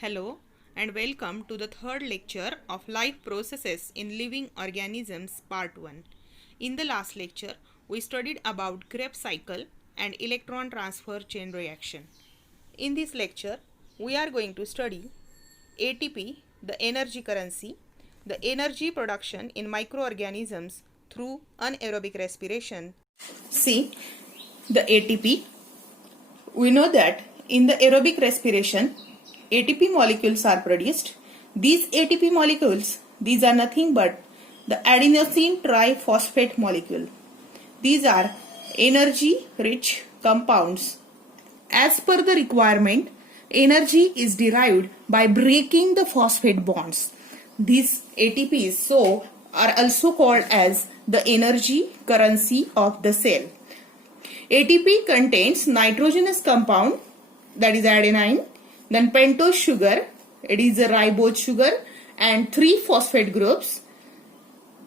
Hello and welcome to the third lecture of Life Processes in Living Organisms Part 1. In the last lecture, we studied about Krebs cycle and electron transfer chain reaction. In this lecture, we are going to study ATP, the energy currency, the energy production in microorganisms through anaerobic respiration. See, the ATP, we know that in the aerobic respiration, ATP molecules are produced. These ATP molecules, these are nothing but the adenosine triphosphate molecule. These are energy rich compounds. As per the requirement, energy is derived by breaking the phosphate bonds. These ATPs are also called as the energy currency of the cell. ATP contains nitrogenous compound, that is adenine, then pentose sugar, it is a ribose sugar, and 3 phosphate groups.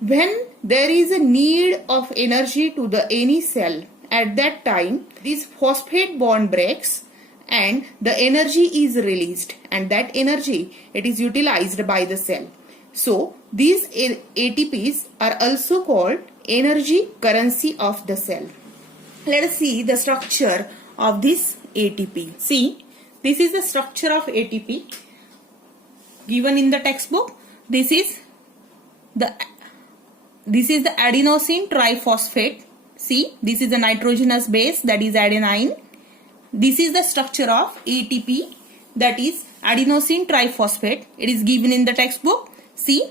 When there is a need of energy to the any cell, at that time this phosphate bond breaks and the energy is released, and that energy it is utilized by the cell. So these ATPs are also called energy currency of the cell. Let us see the structure of this ATP. See, this is the structure of ATP given in the textbook. This is the adenosine triphosphate. See, this is the nitrogenous base, that is adenine. This is the structure of ATP, that is adenosine triphosphate. It is given in the textbook. See,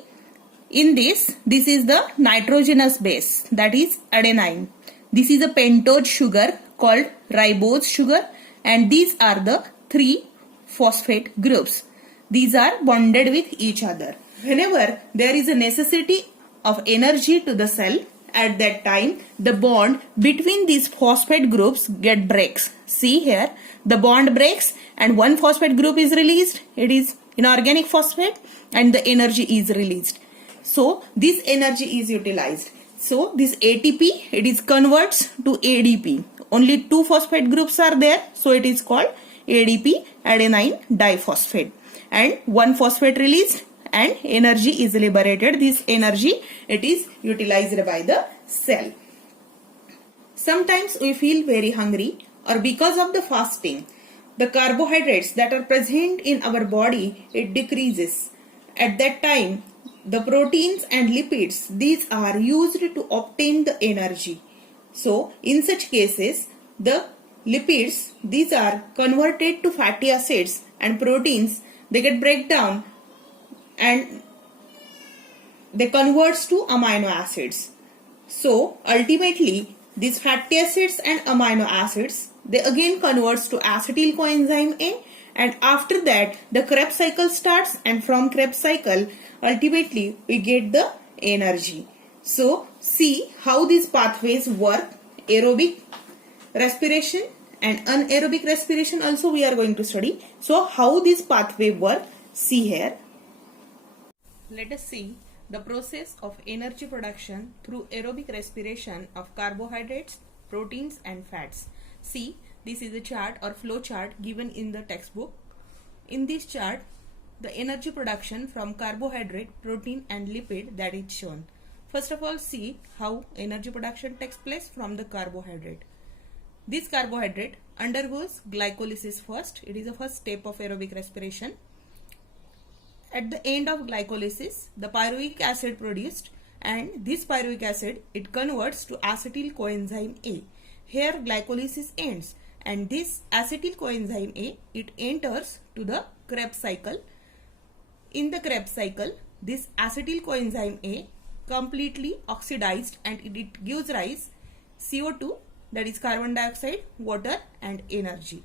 in this is the nitrogenous base, that is adenine. This is a pentose sugar called ribose sugar, and these are the 3 phosphate groups. These are bonded with each other. Whenever there is a necessity of energy to the cell, at that time the bond between these phosphate groups breaks. See here, the bond breaks and one phosphate group is released. It is inorganic phosphate, and the energy is released. So this energy is utilized. So this ATP, it is converts to ADP. Only 2 phosphate groups are there, so it is called ADP, adenine diphosphate, and 1 phosphate released and energy is liberated. This energy, it is utilized by the cell. Sometimes we feel very hungry, or because of the fasting, the carbohydrates that are present in our body, it decreases. At that time, the proteins and lipids, these are used to obtain the energy. So in such cases, the lipids, these are converted to fatty acids, and proteins, they get break down and they converts to amino acids. So ultimately these fatty acids and amino acids, they again converts to acetyl coenzyme A, and after that the Krebs cycle starts, and from Krebs cycle ultimately we get the energy. So see how these pathways work. Aerobic respiration and anaerobic respiration also we are going to study. So how this pathway work, see here. Let us see the process of energy production through aerobic respiration of carbohydrates, proteins and fats. See, this is a chart or flow chart given in the textbook. In this chart, the energy production from carbohydrate, protein and lipid, that is shown. First of all, see how energy production takes place from the carbohydrate. This carbohydrate undergoes glycolysis first. It is the first step of aerobic respiration. At the end of glycolysis, the pyruvic acid produced, and this pyruvic acid, it converts to acetyl coenzyme A. Here glycolysis ends, and this acetyl coenzyme A, it enters to the Krebs cycle. In the Krebs cycle, this acetyl coenzyme A completely oxidized, and it gives rise CO2, that is carbon dioxide, water and energy.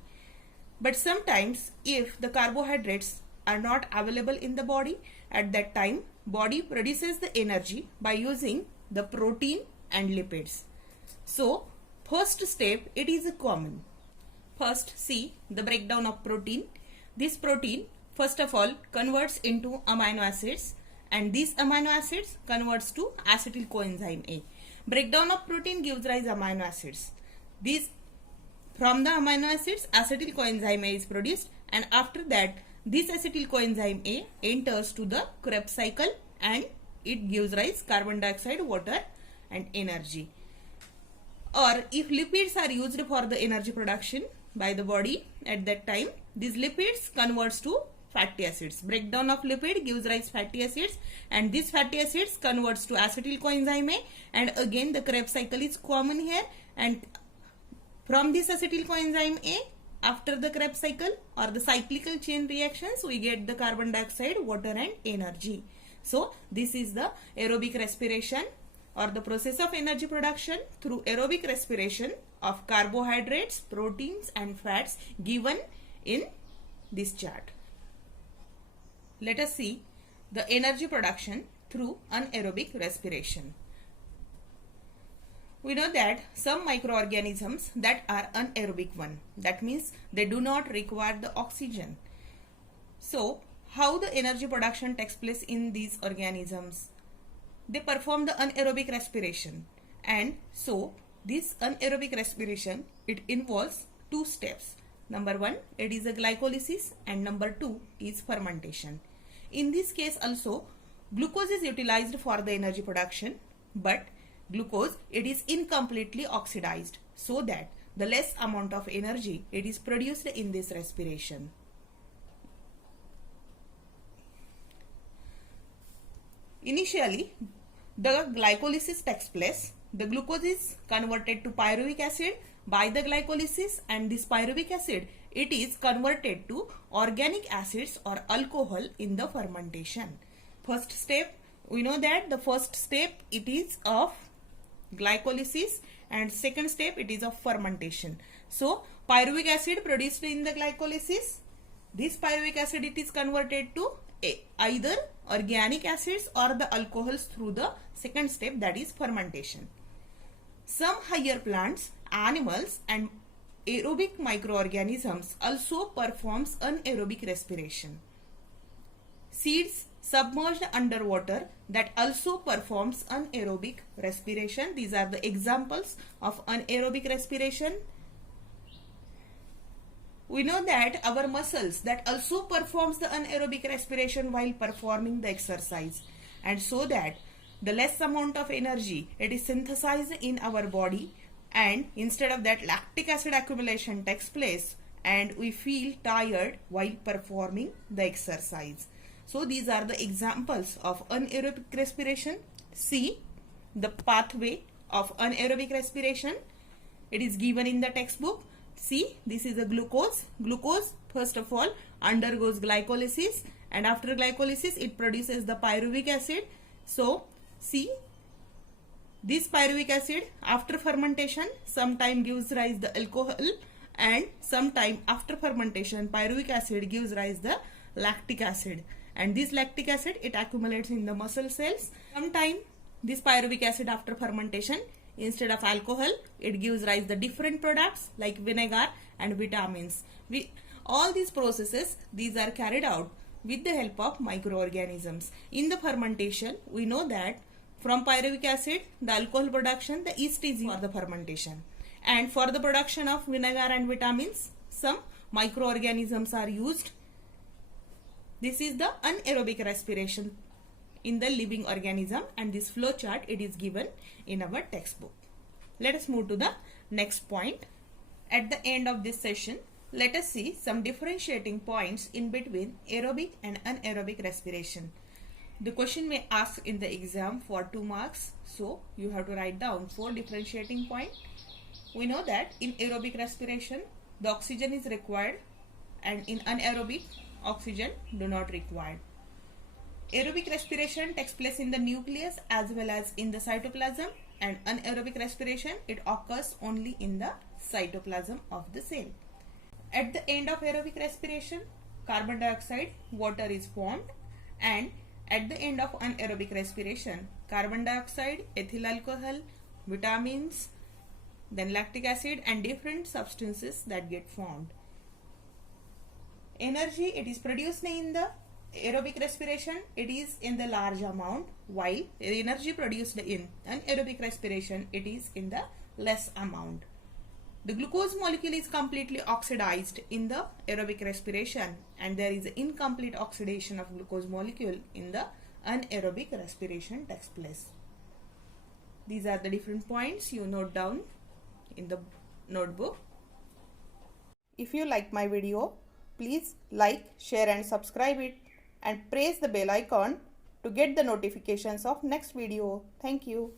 But sometimes if the carbohydrates are not available in the body, at that time body produces the energy by using the protein and lipids. So first step, it is common. First, see the breakdown of protein. This protein first of all converts into amino acids, and these amino acids converts to acetyl coenzyme A. Breakdown of protein gives rise amino acids. These From the amino acids, acetyl coenzyme A is produced, and after that This acetyl coenzyme A enters to the Krebs cycle and it gives rise carbon dioxide, water and energy. Or if lipids are used for the energy production by the body at that time, these lipids converts to fatty acids. Breakdown of lipid gives rise fatty acids, and these fatty acids converts to acetyl coenzyme A, and again the Krebs cycle is common here, and from this acetyl coenzyme A, after the Krebs cycle or the cyclical chain reactions, we get the carbon dioxide, water and energy. So this is the aerobic respiration or the process of energy production through aerobic respiration of carbohydrates, proteins and fats given in this chart. Let us see the energy production through anaerobic respiration. We know that some microorganisms that are anaerobic one, that means they do not require the oxygen. So how the energy production takes place in these organisms? They perform the anaerobic respiration, and so this anaerobic respiration, it involves two steps. Number one, it is a glycolysis, and number two is fermentation. In this case also, glucose is utilized for the energy production, but glucose, it is incompletely oxidized, so that the less amount of energy it is produced in this respiration. Initially, the glycolysis takes place. The glucose is converted to pyruvic acid by the glycolysis, and this pyruvic acid, it is converted to organic acids or alcohol in the fermentation. First step, we know that the first step it is of glycolysis and second step it is of fermentation. So pyruvic acid produced in the glycolysis, this pyruvic acid it is converted to either organic acids or the alcohols through the second step, that is fermentation. Some higher plants, animals and aerobic microorganisms also performs anaerobic respiration. Seeds submerged underwater that also performs anaerobic respiration. These are the examples of anaerobic respiration. We know that our muscles that also performs the anaerobic respiration while performing the exercise, and so that the less amount of energy it is synthesized in our body, and instead of that lactic acid accumulation takes place and we feel tired while performing the exercise. So these are the examples of anaerobic respiration. See the pathway of anaerobic respiration. It is given in the textbook. See, this is a glucose. Glucose first of all undergoes glycolysis, and after glycolysis it produces the pyruvic acid. So see, this pyruvic acid after fermentation sometime gives rise the alcohol, and sometime after fermentation pyruvic acid gives rise the lactic acid, and this lactic acid it accumulates in the muscle cells. Sometime this pyruvic acid after fermentation, instead of alcohol it gives rise the different products like vinegar and vitamins. All these processes, these are carried out with the help of microorganisms. In the fermentation, we know that from pyruvic acid, the alcohol production, the yeast is used for the fermentation. And for the production of vinegar and vitamins, some microorganisms are used. This is the anaerobic respiration in the living organism, and this flow chart it is given in our textbook. Let us move to the next point. At the end of this session, let us see some differentiating points in between aerobic and anaerobic respiration. The question may ask in the exam for 2 marks, so you have to write down 4 differentiating points. We know that in aerobic respiration, the oxygen is required, and in anaerobic, oxygen do not required. Aerobic respiration takes place in the nucleus as well as in the cytoplasm, and anaerobic respiration it occurs only in the cytoplasm of the cell. At the end of aerobic respiration, carbon dioxide, water is formed, and at the end of anaerobic respiration, carbon dioxide, ethyl alcohol, vitamins, then lactic acid and different substances that get formed. Energy it is produced in the aerobic respiration, it is in the large amount, while energy produced in anaerobic respiration it is in the less amount. The glucose molecule is completely oxidized in the aerobic respiration, and there is incomplete oxidation of glucose molecule in the anaerobic respiration takes place. These are the different points you note down in the notebook. If you like my video, please like, share and subscribe it, and press the bell icon to get the notifications of next video. Thank you.